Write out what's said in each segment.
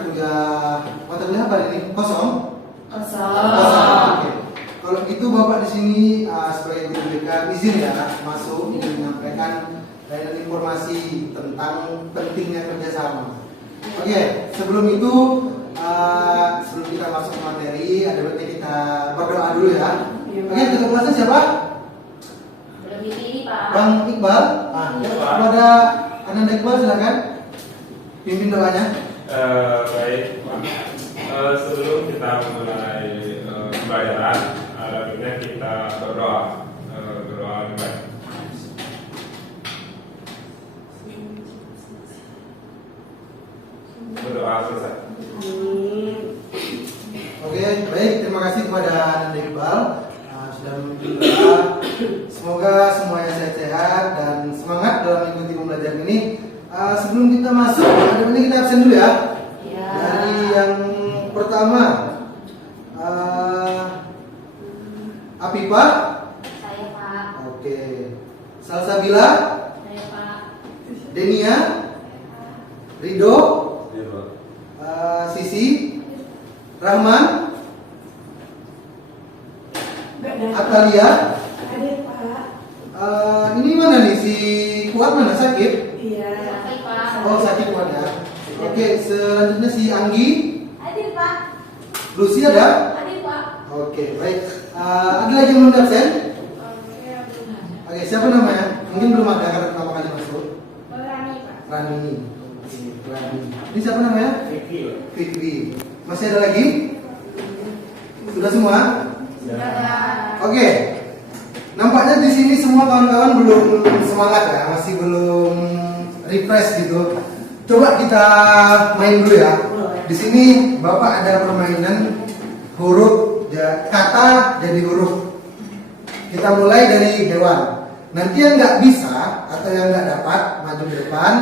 mata kuliah apa ini? Kosong? Kosong. Oke. Kalau gitu Bapak di sini sebagai guru BK izin ya masuk ingin menyampaikan layanan informasi tentang pentingnya kerjasama. Oke, sebelum itu sebelum kita masuk ke materi ada baiknya kita berdoa dulu ya. Oke, ketua kelasnya siapa? Belum dipilih, Pak. Bang Iqbal. Kepada Ananda Iqbal silakan pimpin doanya. Baik, Pak. Sebelum kita mulai pembelajaran, baiknya kita berdoa. Berdoa baik. Berdoa selesai. Oke, baik. Terima kasih kepada Ananda Iqbal sudah memimpin doa. Semoga semuanya sehat-sehat dan semangat dalam mengikuti pembelajaran ini. Sebelum kita masuk, ada baiknya kita absen dulu ya. Ya. Dari yang pertama, Apipa. Saya, Pak. Oke. Salsabila. Saya, Pak. Denia. Rido. Sisi. Rahman. Atalia. Ini mana nih si Kuat mana sakit? Sakit, Pak. Oh sakit Kuat ya. Oke, selanjutnya si Anggi. Hadir, Pak. Lucy ada? Hadir, Pak. Oke, baik. Ada lagi yang belum absen? Oke, siapa namanya? Mungkin belum ada karena pertama kali masuk. Rani, Pak. Rani. Rani. Ini siapa namanya? Fikri. Masih ada lagi? Sudah semua? Oke. Nampaknya di sini semua kawan-kawan belum semangat ya, masih belum refresh gitu. Coba kita main dulu ya. Di sini Bapak ada permainan huruf kata jadi huruf. Kita mulai dari hewan. Nanti yang nggak bisa atau yang nggak dapat maju ke depan,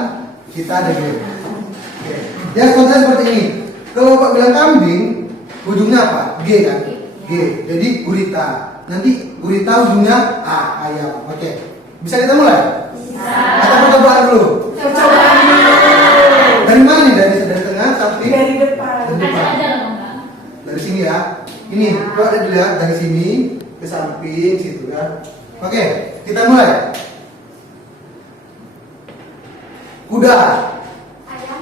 kita ada game. Oke. Ya konsepnya seperti ini. Kalau Bapak bilang kambing, ujungnya apa? G kan? G. Jadi gurita. Nanti gurita ujungnya A, ayam. Oke. Bisa kita mulai? Bisa. Atau percobaan dulu? Dari mana nih? Dari tengah sampai Dari depan. dari depan. Ada, Bang. Dari sini ya. Ini coba dilihat dari sini ke samping situ ya. Oke, kita mulai. Kuda. Ayam.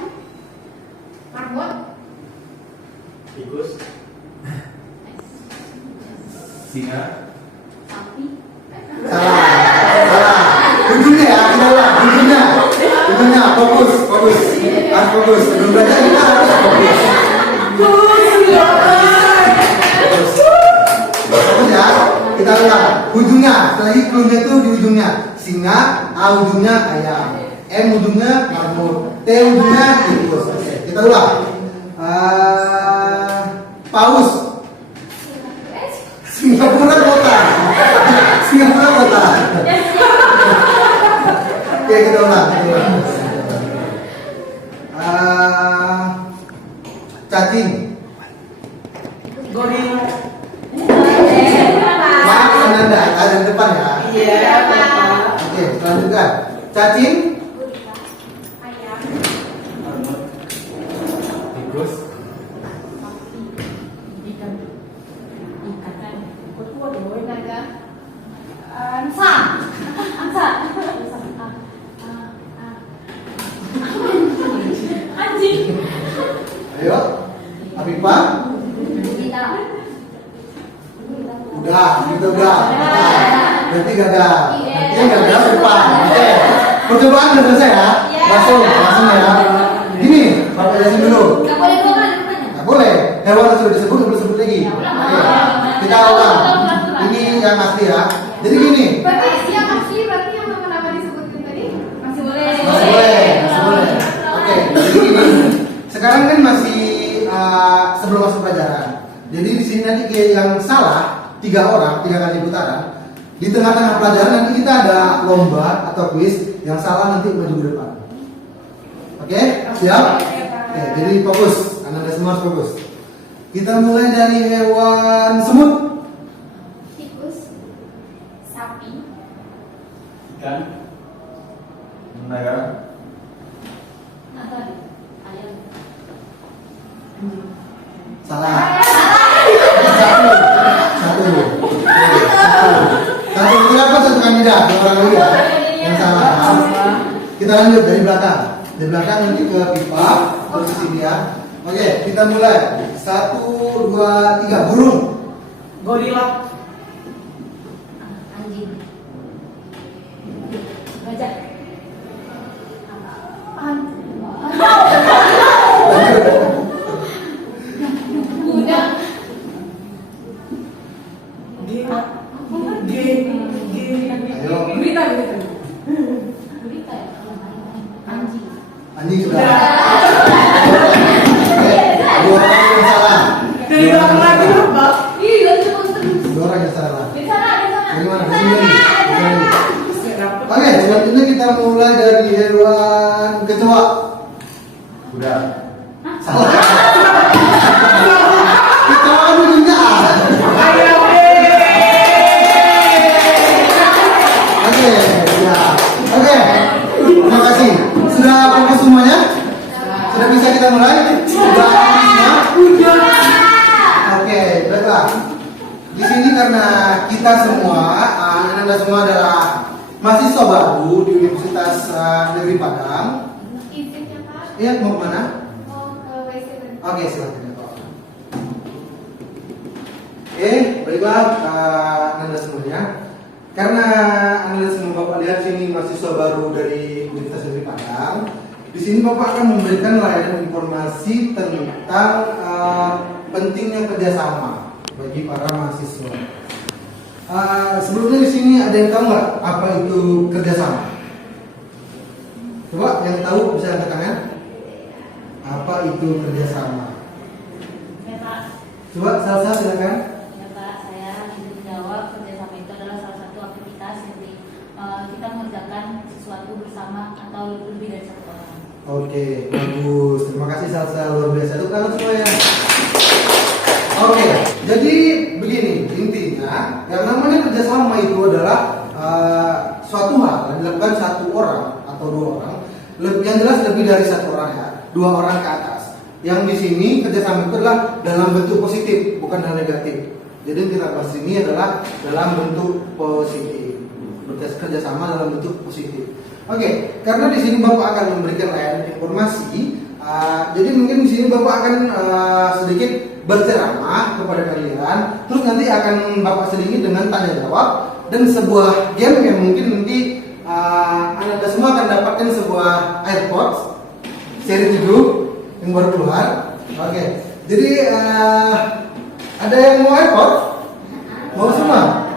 Marmut. Tikus. Singa. Sapi. Salah. Ujungnya ya, ujungnya. Fokus. Harus fokus. Sebelum belajar kita harus fokus. Fokus ya. Kita ulang. Ujungnya, lagi cluenya itu di ujungnya. Singa, A ujungnya ayam, M ujungnya marmut, T ujungnya tikus. Oke, kita ulang. Paus. Singapura kota. Oke, kita ulang. Cacing. Gorila. Maaf Ananda, ada di depan ya. Iya, Pak. Oke, lanjutkan. Cacing. Ayam. Tikus. Ikan. Naga. Angsa. Anjing. Ayo. Apipa. Kita. Udah. Berarti gagal. Nanti gagal depan. Oke. Percobaan udah selesai ya. Langsung ya. Gini, Bapak jelasin dulu. Nggak boleh dua kali depannya. Nggak boleh. Hewan yang sudah disebut nggak boleh sebut lagi. Oke. Kita ulang. Ini yang asli ya. Jadi gini. Berarti yang asli berarti yang nama disebutin tadi masih boleh. Masih boleh. Oke. Jadi gini. Sekarang kan masih sebelum masuk pelajaran. Jadi di sini nanti yang salah 3 kali putaran. Di tengah-tengah pelajaran nanti kita ada lomba atau kuis. Yang salah nanti maju ke depan. Oke? Siap? Oke, jadi fokus. Anda semua harus fokus. Kita mulai dari hewan semut. Tikus. Sapi. Ikan. Naga. Atau ayam. Salah. Satu. Satu. Satu. Kenapa satu kandidat? Dua orang dulu ya. Yang salah. Kita lanjut dari belakang. Dari belakang nanti ke pipa posisi dia. Oke, kita mulai. 1, 2, 3. Burung. Gorila. Anjing. Gajah. Kuda. Ayo. Gurita. Gurita ya? Anjing. Anjing sudah. Oke, dua orang yang salah. Dari belakang lagi apa? Iya, terus. Dua orang yang salah. Di sana. Dari mana? Di Dari sana. sini. Dari sini. Saya dapet. Oke, selanjutnya kita mulai dari hewan kecoa. Kuda. Salah. Kecoa dulunya. Ayam. Oke, ya. Oke. Terima kasih. Sudah fokus semuanya? Sudah bisa kita mulai? Sudah semua? Oke, baiklah. Di sini karena kita semua, Anda semua adalah mahasiswa baru di Universitas Negeri Padang. Izinnya Pak, Iya, mau kemana? mau ke WC tadi. Oke, silakan ya, Pak. Baiklah, Anda semuanya. Karena Anda semua Bapak lihat sini mahasiswa baru dari Universitas Negeri Padang. Di sini Bapak akan memberikan layanan informasi tentang pentingnya kerjasama bagi para mahasiswa. Sebelumnya di sini ada yang tahu nggak apa itu kerjasama? Coba yang tahu bisa angkat tangan. Apa itu kerjasama? Ya, Pak. Coba Salsa silakan. Ya, Pak, saya ingin menjawab kerjasama itu adalah salah satu aktivitas yang kita mengerjakan sesuatu bersama atau lebih dari satu orang. Oke, bagus. Terima kasih Salsa, luar biasa. Tepuk tangan semuanya. Oke, jadi begini intinya, yang namanya kerjasama itu adalah suatu hal yang dilakukan satu orang atau dua orang, yang jelas lebih dari satu orang ya, dua orang ke atas. Yang di sini kerjasama itu adalah dalam bentuk positif, bukan hal negatif. Jadi yang kita bahas ini adalah dalam bentuk positif, kerjasama dalam bentuk positif. Oke, karena di sini Bapak akan memberikan layanan informasi, jadi mungkin di sini Bapak akan sedikit berceramah kepada kalian, terus nanti akan Bapak selingi dengan tanya jawab dan sebuah game yang mungkin nanti Anda semua akan dapatkan sebuah AirPods seri 7 yang baru keluar. Oke, jadi ada yang mau AirPods? Mau semua?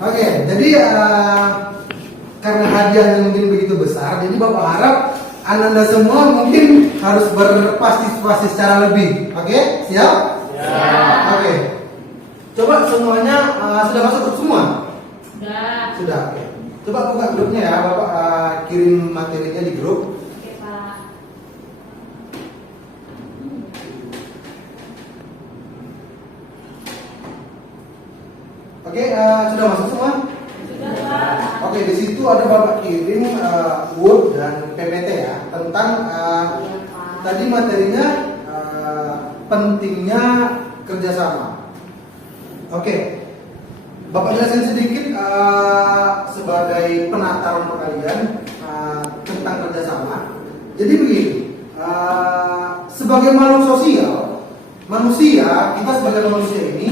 Oke, jadi karena hadiahnya mungkin begitu besar, jadi Bapak harap Anda semua mungkin harus berpartisipasi secara lebih. Oke, siap? Siap. Oke. Coba semuanya sudah masuk grup semua? Sudah. Sudah. Oke. Coba buka grupnya ya, Bapak kirim materinya di grup. Oke, Pak. Oke, sudah masuk semua? Sudah, Pak. Oke, di situ ada Bapak kirim Word dan PPT ya tentang Iya, Pak. tadi materinya pentingnya kerjasama. Oke, Bapak jelasin sedikit sebagai penata untuk kalian tentang kerjasama. Jadi begini, sebagai makhluk sosial, manusia, kita sebagai manusia ini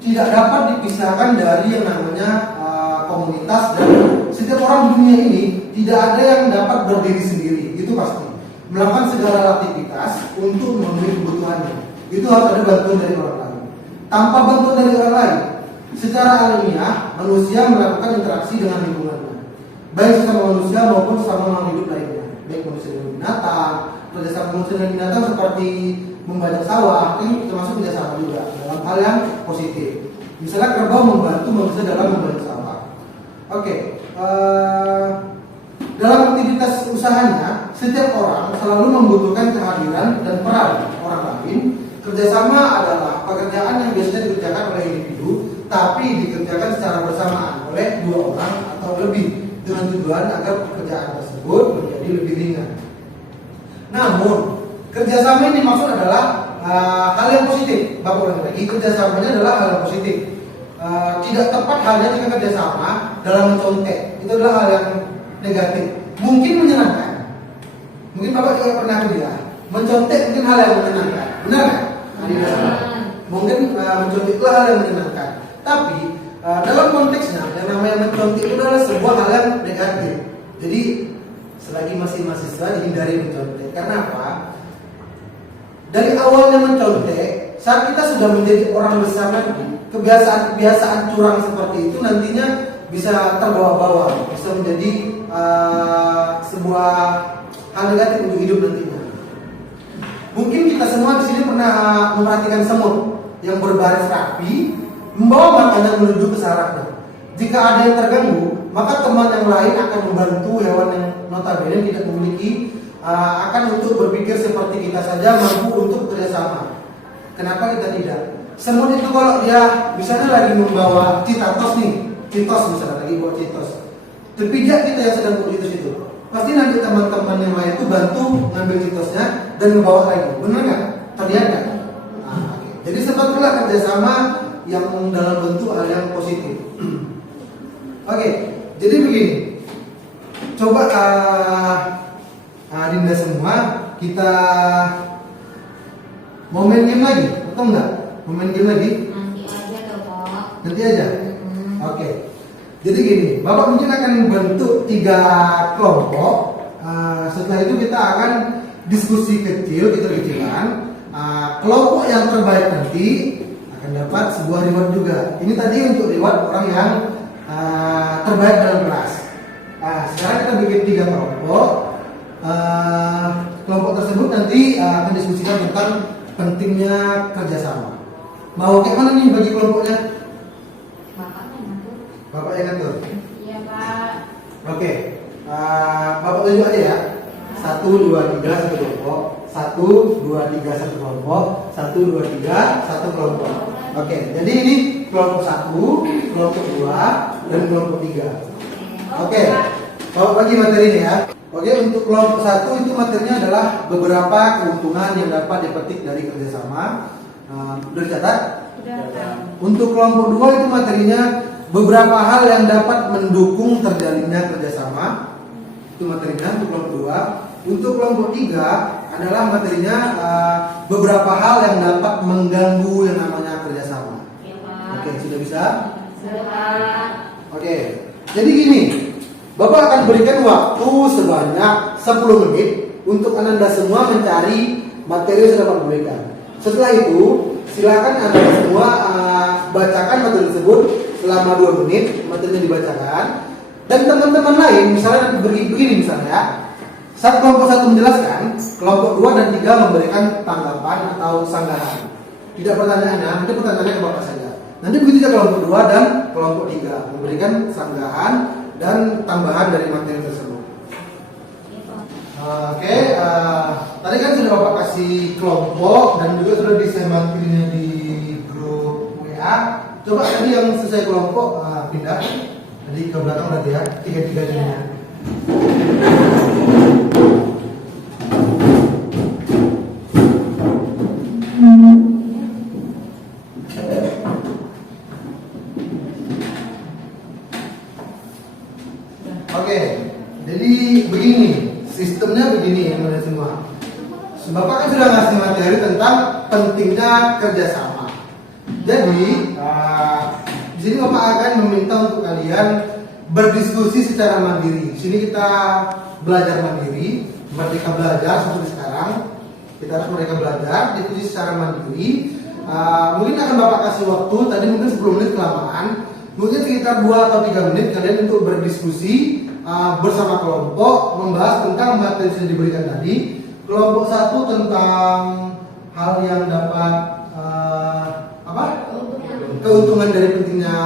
tidak dapat dipisahkan dari yang namanya komunitas, dan setiap orang di dunia ini tidak ada yang dapat berdiri sendiri, itu pasti melakukan segala aktivitas untuk memenuhi kebutuhannya. Itu harus ada bantuan dari orang lain. Tanpa bantuan dari orang lain, secara alamiah manusia melakukan interaksi dengan lingkungannya, baik sesama manusia maupun sesama makhluk hidup lainnya, baik manusia dengan binatang. Kerjasama manusia dengan binatang seperti membajak sawah ini termasuk kerjasama juga dalam hal yang positif. Misalnya kerbau membantu manusia dalam membajak sawah. Oke, dalam aktivitas usahanya, setiap orang selalu membutuhkan kehadiran dan peran orang lain. Kerjasama adalah pekerjaan yang biasanya dikerjakan oleh individu, tapi dikerjakan secara bersamaan oleh dua orang atau lebih, dengan tujuan agar pekerjaan tersebut menjadi lebih ringan. Namun, kerjasama kerjasama ini maksud adalah hal yang positif. Bapak ulangi lagi, kerjasamanya adalah hal yang positif. Tidak tepat halnya jika kerjasama dalam mencontek, itu adalah hal yang negatif. Mungkin menyenangkan, mungkin Bapak juga pernah bilang mencontek mungkin hal yang menyenangkan, benar nggak? Mungkin mencontek itu hal yang menyenangkan, tapi dalam konteksnya yang namanya mencontek itu adalah sebuah hal yang negatif. Jadi selagi masih mahasiswa dihindari mencontek. Karena apa? Dari awalnya mencontek, saat kita sudah menjadi orang besar nanti, kebiasaan curang seperti itu nantinya bisa terbawa-bawa, bisa menjadi sebuah hal negatif untuk hidup nantinya. Mungkin kita semua di sini pernah memperhatikan semut yang berbaris rapi, membawa makannya menuju ke sarangnya. Jika ada yang terganggu, maka teman yang lain akan membantu hewan yang notabene tidak memiliki akan untuk berpikir seperti kita saja mampu untuk bekerjasama. Kenapa kita tidak? Semut itu kalau dia misalnya lagi membawa citos misalnya lagi bawa citos, terpijak kita yang sedang bawa citos itu, pasti nanti teman-teman yang lain itu bantu ngambil citosnya dan membawa lagi, benar nggak? Terlihat nggak? Okay. Jadi sebetulnya kerjasama yang dalam bentuk hal yang positif. Oke, jadi begini, coba Dinda semua kita mau main game lagi atau enggak? Mau main game lagi? Nanti aja dong, Pak. Nanti aja. Oke. Jadi gini, Bapak mungkin akan bentuk 3 kelompok. Setelah itu kita akan diskusi kecil-kecilan. Kelompok yang terbaik nanti akan dapat sebuah reward juga. Ini tadi untuk reward orang yang terbaik dalam kelas. Sekarang kita bikin 3 kelompok. Kelompok tersebut nanti akan diskusikan tentang pentingnya kerjasama. Mau kayak mana nih bagi kelompoknya? Bapak yang ngatur. Iya, Pak. Oke, Bapak tunjuk aja ya. 1, 2, 3 satu kelompok. 1, 2, 3 satu kelompok. 1, 2, 3 satu kelompok. Oke, jadi ini kelompok 1, kelompok 2, dan kelompok 3. Oke, Bapak bagi materi ini ya. Oke, untuk kelompok 1 itu materinya adalah beberapa keuntungan yang dapat dipetik dari kerjasama. Sudah dicatat? Untuk kelompok 2 itu materinya beberapa hal yang dapat mendukung terjalinnya kerjasama. Itu materinya untuk kelompok 2. Untuk kelompok 3 adalah materinya beberapa hal yang dapat mengganggu yang namanya kerjasama. Iya, Pak. Oke, sudah bisa? Sudah, Pak. Oke, jadi gini, Bapak akan berikan waktu sebanyak 10 menit untuk Anda semua mencari materi yang sudah Bapak berikan. Setelah itu, silakan Anda semua bacakan materi tersebut selama 2 menit, materinya dibacakan. Dan teman-teman lain, misalnya begini misalnya ya, saat kelompok 1 menjelaskan, kelompok 2 dan 3 memberikan tanggapan atau sanggahan. Tidak pertanyaannya, nanti pertanyaannya ke Bapak saja. Nanti begitu juga kelompok 2 dan kelompok 3 memberikan sanggahan dan tambahan dari materi tersebut. Oke, tadi kan sudah Bapak kasih kelompok dan juga sudah di-share materinya di grup WA. Coba tadi yang selesai kelompok pindah. Jadi ke belakang berarti ya, 3-3-nya. Oke, jadi begini, sistemnya begini ya teman semua. Bapak kan sudah ngasih materi tentang pentingnya kerjasama. Jadi di sini Bapak akan meminta untuk kalian berdiskusi secara mandiri. Di sini kita belajar mandiri, merdeka belajar seperti sekarang. Kita harus merdeka belajar, diskusi secara mandiri. Mungkin akan Bapak kasih waktu, tadi mungkin 10 menit kelamaan. Mungkin sekitar 2 atau 3 menit kalian untuk berdiskusi bersama kelompok membahas tentang materi yang diberikan tadi. Kelompok 1 tentang hal yang dapat keuntungan dari pentingnya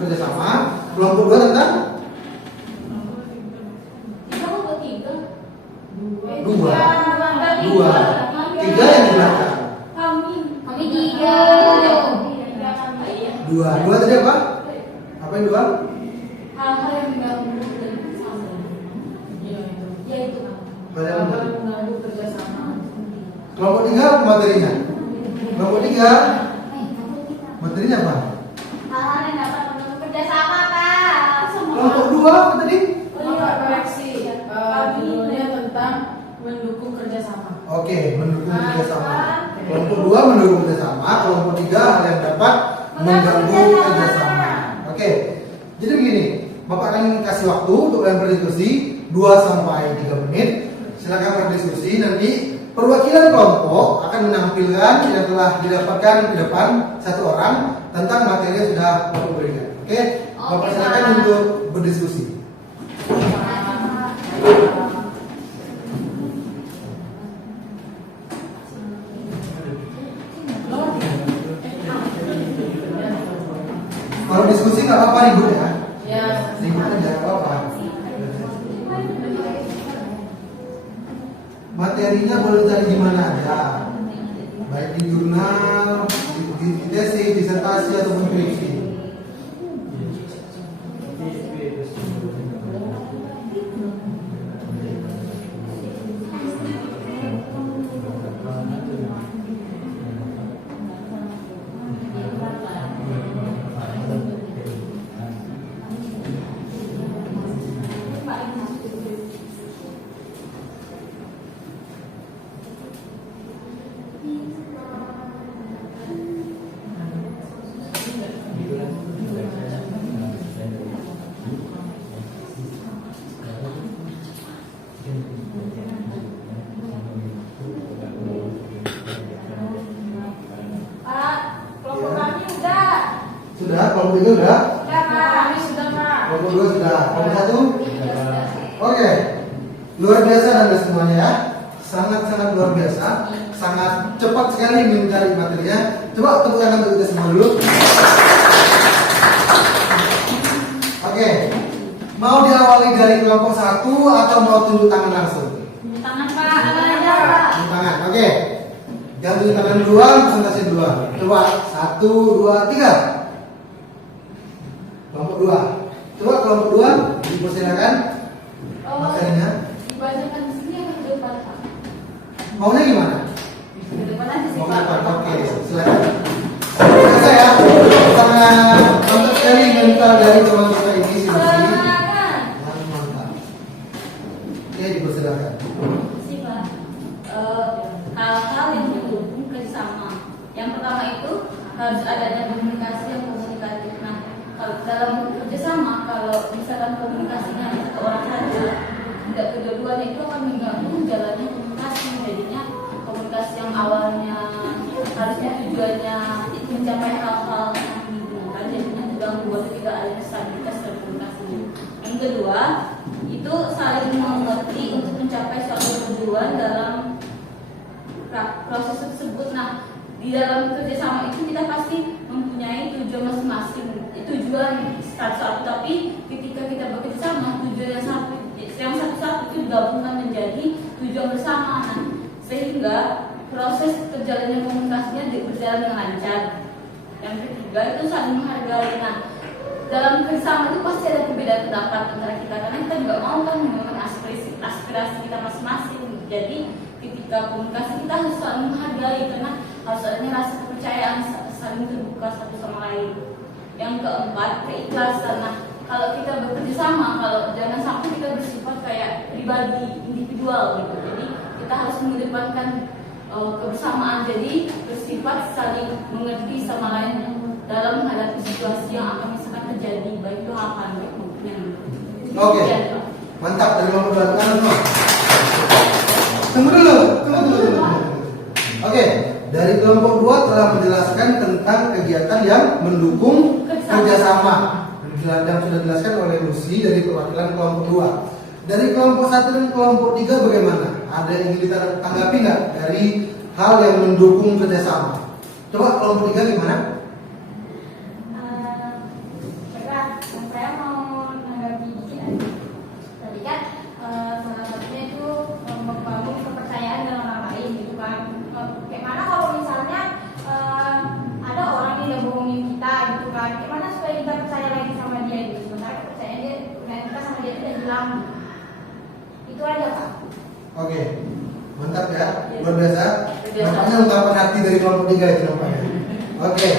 kerjasama. Kelompok 2 tentang dua 3 yang diberikan. Kami 3. 2 tadi apa? Apa yang 2? Hal-hal yang mengganggu kerjasama. Yaitu Hal yang mengganggu. mengganggu kerjasama. Kelompok 3 apa materinya? Kelompok 3 materinya apa? Hal-hal yang dapat mendukung kerjasama, Pak. Kelompok 2 apa tadi? Koreksi. Judulnya tentang mendukung kerjasama. Oke, mendukung kerjasama. Kelompok 2 mendukung kerjasama, kelompok 3 hal yang dapat mengganggu kerjasama. Oke, jadi begini, Bapak akan kasih waktu untuk kalian berdiskusi 2 sampai 3 menit. Silakan berdiskusi, nanti perwakilan kelompok akan menampilkan yang telah didapatkan di depan satu orang tentang materi yang sudah Bapak berikan. Oke, Bapak silakan untuk berdiskusi. Kalau diskusi nggak apa-apa ribut ya. Ya. Ribut aja nggak apa-apa. Materinya boleh cari di mana aja, baik di jurnal, di tesis, disertasi ataupun skripsi. Pak, kelompok kami udah. Sudah, kelompok 3 udah, Ya, Pak. Kami sudah, Pak. kelompok 2 sudah, kelompok 1. Oke, luar biasa Anda semuanya ya, sangat-sangat luar biasa, sangat cepat sekali mencari materinya. Coba tepuk tangan untuk kita semua dulu. Oke, mau diawali dari kelompok 1 atau mau tunjuk tangan langsung? Tangan, Pak. Ya, Pak. Tunjuk tangan, oke. Yang tunjuk tangan duluan, presentasi duluan. Coba 1, 2, 3. Kelompok 2. Coba kelompok 2 dipersilakan materinya. Dibacakan di sini atau di depan, Pak? Maunya gimana? Di depan aja sih, Mau Pak. ke depan? Oke, silakan. Biasa ya, sangat mantap sekali mental dari teman kita ini Sinasi. Silakan. Yang mantap. Oke, dipersilakan. Sih, Pak. Hal-hal yang mendukung kerjasama. Yang pertama itu harus adanya komunikasi yang komunikatif. Nah, kalau dalam kerjasama, kalau misalkan komunikasinya hanya satu orang saja, tidak kedua-duanya itu akan mengganggu jalannya komunikasi. Jadinya komunikasi yang awalnya harusnya tujuannya mencapai hal-hal yang diinginkan, jadinya terganggu atau tidak ada stabilitas dalam komunikasi. Yang kedua, itu saling mengerti untuk mencapai suatu tujuan dalam proses tersebut. Nah, di dalam kerjasama itu kita pasti mempunyai tujuan masing-masing, tujuan satu-satu, tapi ketika kita bekerja sama, tujuan yang satu-satu itu digabungkan menjadi tujuan bersama. Nah, sehingga proses terjalannya komunikasinya berjalan dengan lancar. Yang ketiga itu saling menghargai. Nah, dalam kerjasama itu pasti ada perbedaan pendapat antara kita, karena kita juga mau kan menggunakan aspirasi kita masing-masing. Jadi ketika komunikasi kita harus saling menghargai, karena harus adanya rasa kepercayaan, saling terbuka satu sama lain. Yang keempat, keikhlasan. Nah, kalau kita bekerja sama, kalau jangan sampai kita bersifat kayak pribadi individual gitu. Jadi kita harus mengedepankan kebersamaan, jadi bersifat saling mengerti sama lain dalam menghadapi situasi yang akan misalkan terjadi, baik itu apa yang Oke, mantap dari kelompok 2 kan semua. Tunggu dulu. Oke, dari kelompok 2 telah menjelaskan tentang kegiatan yang mendukung kerjasama yang sudah dijelaskan oleh Lucy dari perwakilan kelompok 2. Dari kelompok 1 dan kelompok 3 bagaimana? Ada yang ingin ditanggapi nggak dari hal yang mendukung kerjasama? Coba kelompok 3 gimana? Saya mau menanggapi dikit aja. Tadi kan salah satunya itu membangun kepercayaan dengan orang lain gitu kan. Gimana kalau misalnya ada orang yang udah bohongin kita gitu kan? Gimana supaya kita percaya lagi sama dia gitu? Sementara kepercayaan kita sama dia itu udah hilang. Itu aja, Pak. Oke, mantap ya, luar biasa. biasa. Nampaknya ungkapan hati dari kelompok 3 itu nampaknya. Oke.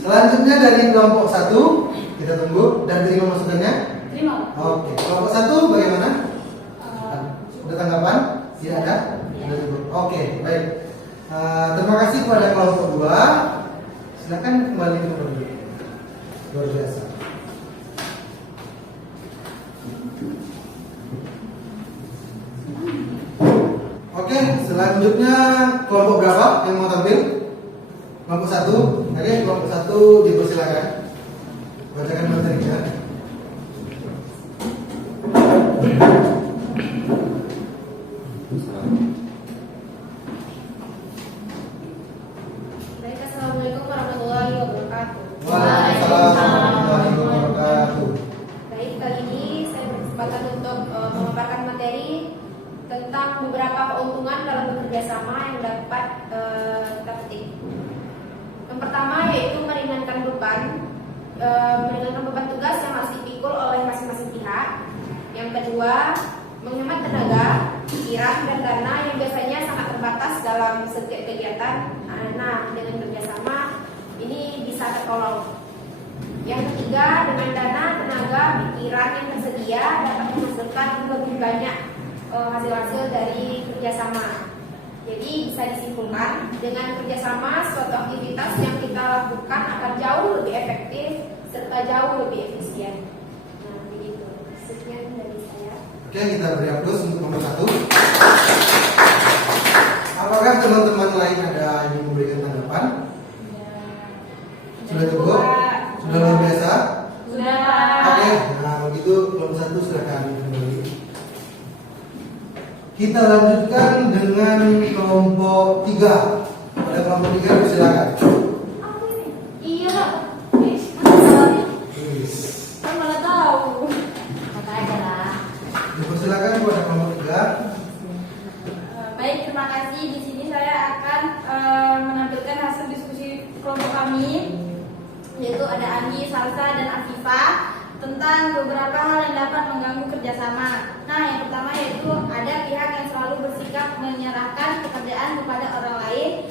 Selanjutnya dari kelompok 1 kita tunggu dan terima masukannya. Terima. Oke. Kelompok 1 bagaimana? Ada tanggapan? Tidak ada? Sudah cukup. Oke, baik. Terima kasih kepada kelompok 2. Silakan kembali ke kelompok 2. Luar biasa. Oke, selanjutnya kelompok berapa yang mau tampil? Kelompok 1. Oke, kelompok 1 dipersilakan. Bacakan materinya. Baik, assalamualaikum warahmatullahi wabarakatuh. Waalaikumsalam warahmatullahi wabarakatuh. Baik, kali ini saya berkesempatan untuk memaparkan materi tentang beberapa keuntungan dalam bekerja sama yang dapat kita petik. Yang pertama yaitu meringankan beban tugas yang harus dipikul oleh masing-masing pihak. Yang kedua, menghemat tenaga, pikiran, dan dana yang biasanya sangat terbatas dalam setiap kegiatan. Nah, dengan kerjasama ini bisa tertolong. Yang ketiga, dengan dana, tenaga, pikiran yang tersedia dapat menghasilkan lebih banyak hasil-hasil dari kerjasama. Jadi bisa disimpulkan dengan kerjasama suatu aktivitas yang kita lakukan akan jauh lebih efektif serta jauh lebih efisien. Nah, begitu. Sekian dari saya. Oke, kita beri aplaus untuk nomor 1. Apakah teman-teman lain ada yang memberikan tanggapan? Sudah cukup? Sudah luar biasa? Sudah, Pak. Oke, nah begitu kelompok 1 silakan kembali. Kita lanjutkan dengan kelompok 3. Pada kelompok 3 silakan. Iya, Pak. Tulis. Kan malah tahu. Kata aja lah. Dipersilakan kepada kelompok 3. Baik, terima kasih. Di sini saya akan menampilkan hasil diskusi kelompok kami, yaitu ada Andi, Salsa, dan Afifah tentang beberapa hal yang dapat mengganggu kerjasama. Nah, yang pertama yaitu ada pihak yang selalu bersikap menyerahkan pekerjaan kepada orang lain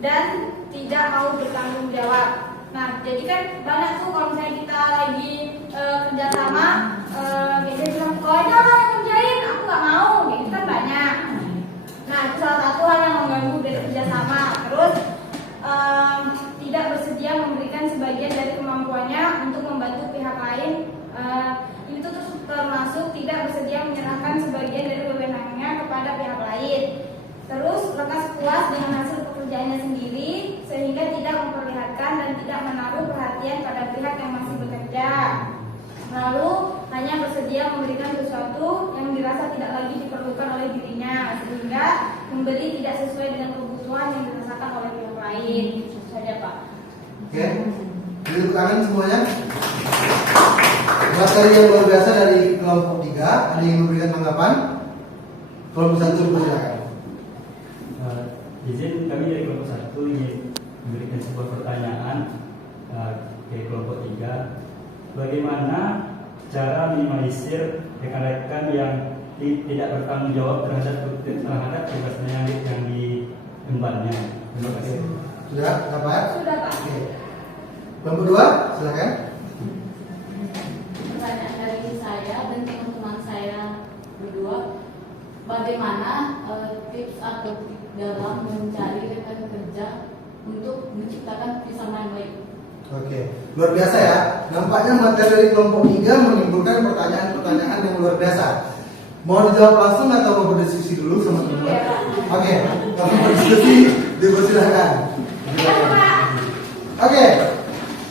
dan tidak mau bertanggung jawab. Nah, jadi kan banyak tuh kalau misalnya kita lagi kerjasama, biasanya bilang, "Kau aja lah yang kerjain, aku nggak mau." Gitu kan banyak. Nah, itu salah satu hal yang mengganggu dari kerjasama. Terus tidak bersedia memberikan sebagian dari kemampuannya untuk membantu pihak lain. Itu termasuk tidak bersedia menyerahkan sebagian dari wewenangnya kepada pihak lain. Terus lekas puas dengan hasil pekerjaannya sendiri sehingga tidak memperlihatkan dan tidak menaruh perhatian pada pihak yang masih bekerja. Lalu hanya bersedia memberikan sesuatu yang dirasa tidak lagi diperlukan oleh dirinya sehingga memberi tidak sesuai dengan kebutuhan yang dirasakan oleh pihak lain. Itu saja, Pak. Oke. Beri tepuk tangan semuanya. Materi yang luar biasa dari kelompok 3. Ada yang memberikan tanggapan? Kelompok 1 dipersilakan. Izin kami dari kelompok 1 ingin memberikan sebuah pertanyaan ke kelompok 3. Bagaimana cara minimalisir rekan-rekan yang tidak bertanggung jawab terhadap tugasnya yang diembannya? Terima kasih. Sudah dapat? Sudah, Pak. Oke. Kelompok 2 silakan. Pertanyaan dari saya dan teman-teman saya berdua, bagaimana tips atau trik dalam mencari rekan kerja untuk menciptakan kerjasama yang baik? Oke, luar biasa ya. Nampaknya materi dari kelompok 3 menimbulkan pertanyaan-pertanyaan yang luar biasa. Mau dijawab langsung atau mau berdiskusi dulu sama teman-teman? Oke, kalau mau berdiskusi dipersilahkan. Oke,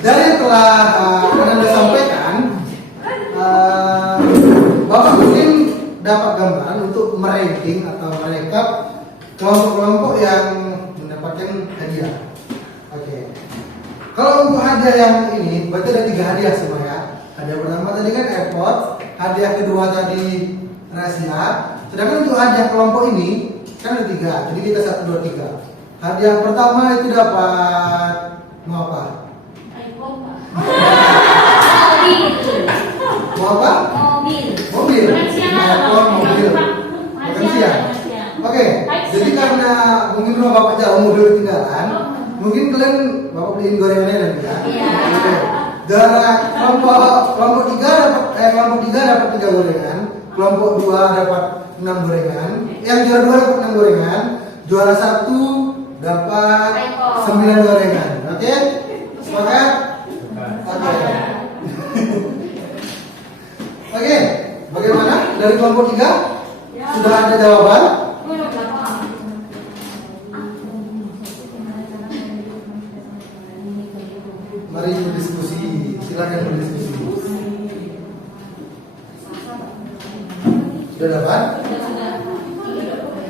dari yang telah Anda sampaikan, Bapak mungkin dapat gambaran untuk meranking atau merekap kelompok-kelompok yang mendapatkan hadiah. Oke. Kalau untuk hadiah yang ini, berarti ada 3 hadiah semuanya. Hadiah pertama tadi kan airport, hadiah kedua tadi rahasia. Sedangkan untuk hadiah kelompok ini kan ada 3. Jadi kita 1, 2, 3. Hadiah pertama itu dapat mau apa? iPhone, Pak. Mau apa? Mobil. Mobil. Makan siang, iPhone, mobil. Makan Makan siang. siang. Oke. Jadi karena mungkin rumah bapak jauh modul ketinggalan, mungkin kalian bapak beliin gorengannya nanti ya. Iya. Jarak kelompok 3 dapat 3 gorengan, kelompok 2 dapat 6 gorengan, yang juara 2 dapat 6 gorengan, juara 1 dapat 9 gorengan. Oke? Sepakat? Oke. Oke, bagaimana dari kelompok 3? Sudah ada jawaban? Mari berdiskusi, silakan berdiskusi. Sudah dapat?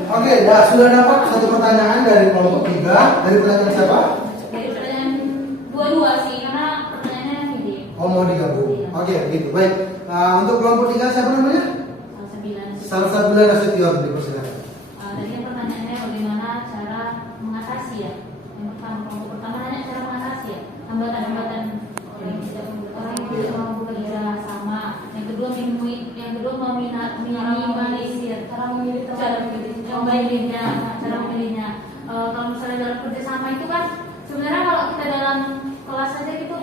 Oke, ya sudah dapat satu pertanyaan dari kelompok 3. Dari pertanyaan siapa? Dari pertanyaan dua sih, karena pertanyaannya ini. Oh, mau digabung. Oke, gitu. Baik. Untuk kelompok 3 siapa namanya? Salsabila Nasution, dipersilakan. Tadi yang pertanyaannya bagaimana cara mengatasi ya? Yang pertama, kelompok pertama nanya cara mengatasi ya, hambatan-hambatan orang yang tidak mampu kerja sama. Yang kedua minimalisir cara memilihnya, cara memilihnya. Kalau misalnya dalam kerjasama itu kan sebenarnya kalau kita dalam kelas saja gitu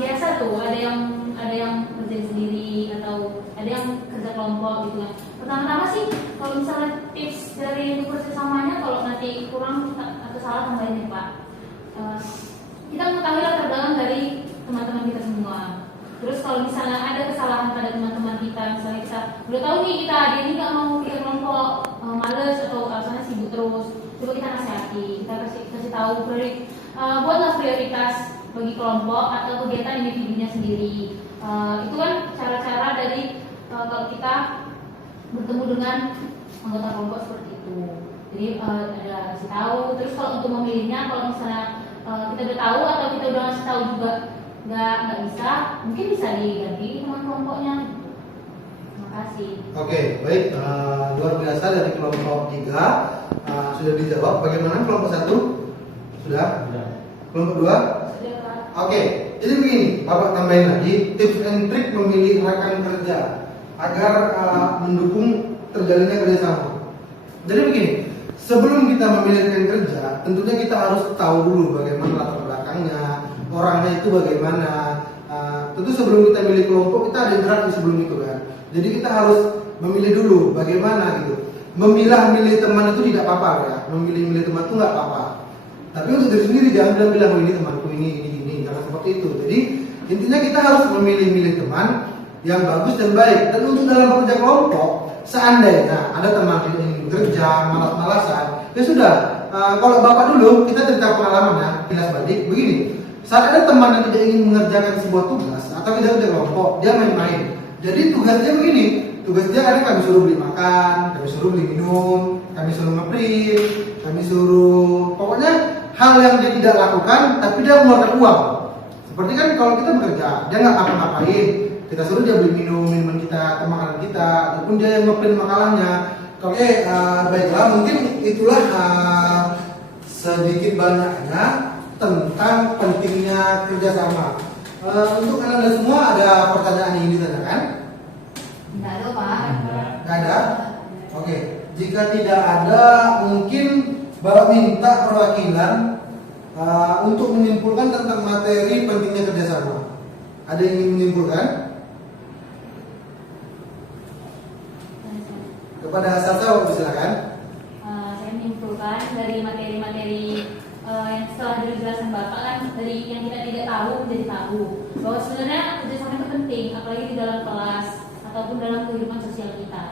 biasa tuh ada yang kerja sendiri atau ada yang kerja kelompok gitu kan. Pertama-tama sih kalau misalnya tips dari kerjasamanya, kalau nanti kurang atau salah tambahin ya Pak. Kita mengetahui latar belakang dari teman-teman kita semua. Terus kalau misalnya ada kesalahan pada teman-teman kita, misalnya kita udah tahu nih kita hari ini nggak mau kerja kelompok, males atau alasannya sibuk terus, coba kita nasihati, kita kasih tahu buatlah prioritas bagi kelompok atau kegiatan individunya sendiri. Itu kan cara-cara dari kalau kita bertemu dengan anggota kelompok seperti itu. Jadi ada kasih tahu. Terus kalau untuk memilihnya, kalau misalnya kita udah tahu atau kita udah ngasih tahu juga nggak bisa, mungkin bisa diganti teman kelompoknya. Terima kasih. Oke, baik. Luar biasa dari kelompok 3 sudah dijawab. Bagaimana kelompok 1? Sudah? Kelompok 2? Sudah Pak. Oke, jadi begini, Bapak tambahin lagi tips and trik memilih rekan kerja agar mendukung terjalinnya kerjasama. Jadi begini, sebelum kita memilih rekan kerja, tentunya kita harus tahu dulu bagaimana latar belakangnya, orangnya itu bagaimana. Tentu sebelum kita milih kelompok, kita ada interaksi sebelum itu kan. Jadi kita harus memilih dulu bagaimana gitu. Memilah-milih teman itu tidak apa-apa ya, memilih-milih teman itu nggak apa-apa. Tapi untuk diri sendiri jangan bilang oh ini temanku ini, jangan seperti itu. Jadi intinya kita harus memilih-milih teman yang bagus dan baik. Dan untuk dalam bekerja kelompok, seandainya ada teman yang ingin bekerja, malas-malasan, ya sudah. Kalau Bapak dulu kita cerita pengalamannya, kilas balik begini. Saat ada teman yang tidak ingin mengerjakan sebuah tugas atau tidak kerja kelompok, dia main-main. Jadi tugasnya begini, tugas dia kadang kami suruh beli makan, kami suruh beli minum, kami suruh nge-print, kami suruh pokoknya hal yang dia tidak lakukan tapi dia mengeluarkan uang. Seperti kan kalau kita bekerja, dia nggak ngapa-ngapain, kita suruh dia beli minuman kita atau makanan kita, ataupun dia yang nge-print makalannya. Oke, baiklah, mungkin itulah sedikit banyaknya tentang pentingnya kerjasama. Untuk anda semua ada pertanyaan yang ingin ditanyakan? Tidak ada Pak. Nggak ada? Oke, jika tidak ada, mungkin Bapak minta perwakilan untuk menyimpulkan tentang materi pentingnya kerjasama. Ada yang ingin menyimpulkan? Kepada Salsa, silakan. Saya menyimpulkan dari materi-materi yang setelah dijelaskan Bapak kan, dari yang kita tidak tahu menjadi tahu bahwa sebenarnya kerjasama itu penting, apalagi di dalam kelas ataupun dalam kehidupan sosial kita.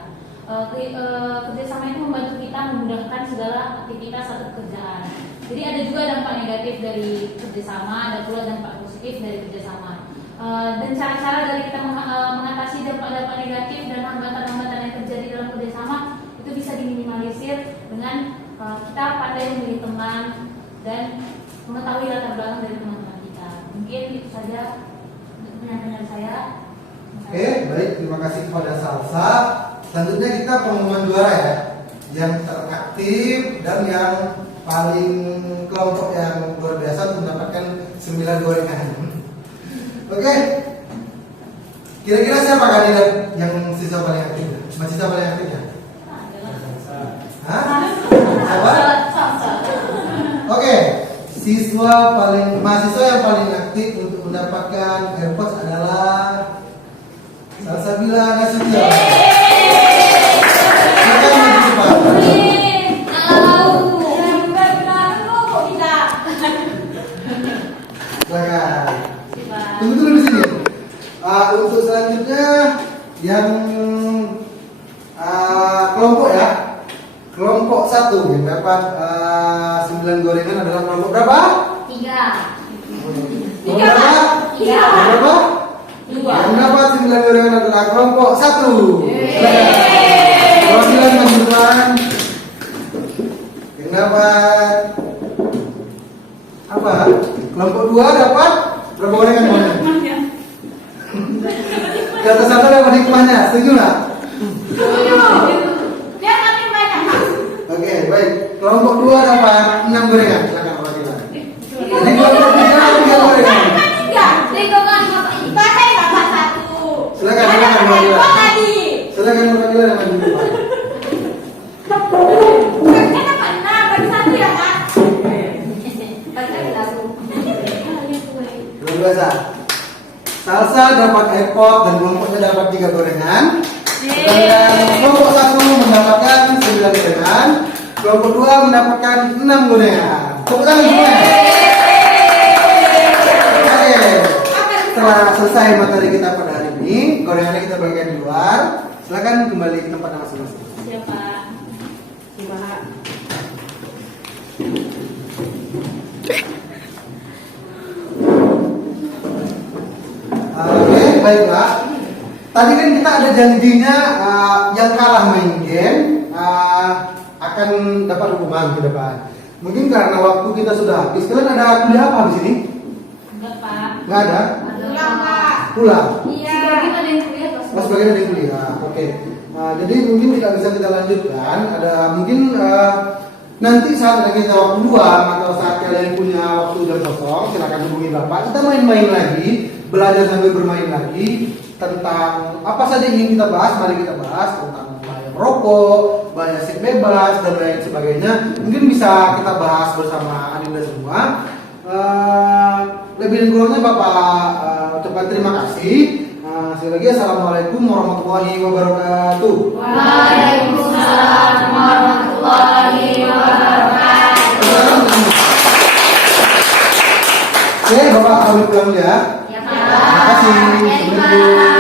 Kerjasama itu membantu kita memudahkan segala aktivitas atau pekerjaan. Jadi ada juga dampak negatif dari kerjasama, ada pula dampak positif dari kerjasama. Dan cara-cara dari kita mengatasi dampak-dampak negatif dan hambatan-hambatan yang terjadi dalam kerjasama itu bisa diminimalisir dengan kita pandai memilih teman dan mengetahui latar belakang dari teman-teman kita. Mungkin itu saja pertanyaan saya. Oke, baik, terima kasih kepada Salsa. Selanjutnya kita pengumuman juara ya, yang teraktif dan yang paling kelompok yang luar biasa mendapatkan 9 gorengan. Oke, kira-kira siapa kandidat yang siswa paling aktif? Mahasiswa paling aktifnya? Hah? Apa? Oke, mahasiswa yang paling aktif untuk mendapatkan AirPods adalah Salsabila Nasution. Silakan maju cepat. Silakan. Tunggu dulu di sini. Untuk selanjutnya yang kelompok ya. Kelompok 1 yang dapat 9 gorengan adalah kelompok berapa? 3. Kelompok berapa? Kelompok berapa? 2. Yang dapat 9 gorengan adalah kelompok 1. Perwakilan majuan yang dapat apa? Kelompok 2 dapat berapa gorengan semuanya? Di atas satu dapat hikmahnya, setuju nggak? Biar makin banyak. Oke, baik. Kelompok 2 dapat 6 gorengan. Silakan perwakilan. Jadi kelompok 3 dapat 3 gorengan. Silakan perwakilan. Silakan perwakilan yang maju depan. Luar biasa. Salsa dapat AirPod dan kelompoknya dapat 3 gorengan. Sedangkan kelompok 1 mendapatkan 9 gorengan. Kelompok 2 mendapatkan 6 gorengan. Tepuk tangan semuanya. Oke. Setelah selesai materi kita pada hari ini, gorengannya kita bagikan di luar. Silakan kembali ke tempat masing-masing. Siapa? Oke, baiklah. Tadi kan kita ada janjinya yang kalah main game akan dapat hukuman ke depan. Mungkin karena waktu kita sudah habis. Kalian ada kuliah apa habis ini? Enggak, Pak. Nggak ada? Pulang, Pak. Pulang. Sebagian ada yang kuliah, Pak. Mas bagian ada yang kuliah. Oke. Jadi mungkin tidak bisa kita lanjutkan. Ada mungkin nanti saat ada kita waktu luang atau saat kalian punya waktu jam kosong, silakan hubungi Bapak. Kita main-main lagi, belajar sambil bermain lagi tentang apa saja yang ingin kita bahas. Mari kita bahas tentang bahaya merokok, bahaya seks bebas dan lain sebagainya. Mungkin bisa kita bahas bersama Adinda semua. Lebih dan kurangnya Bapak ucapkan terima kasih. Sekali lagi assalamualaikum warahmatullahi wabarakatuh. Waalaikumsalam warahmatullahi wabarakatuh. Oke, Bapak pamit pulang ya. Ya, Pak. Terima kasih. Assalamualaikum.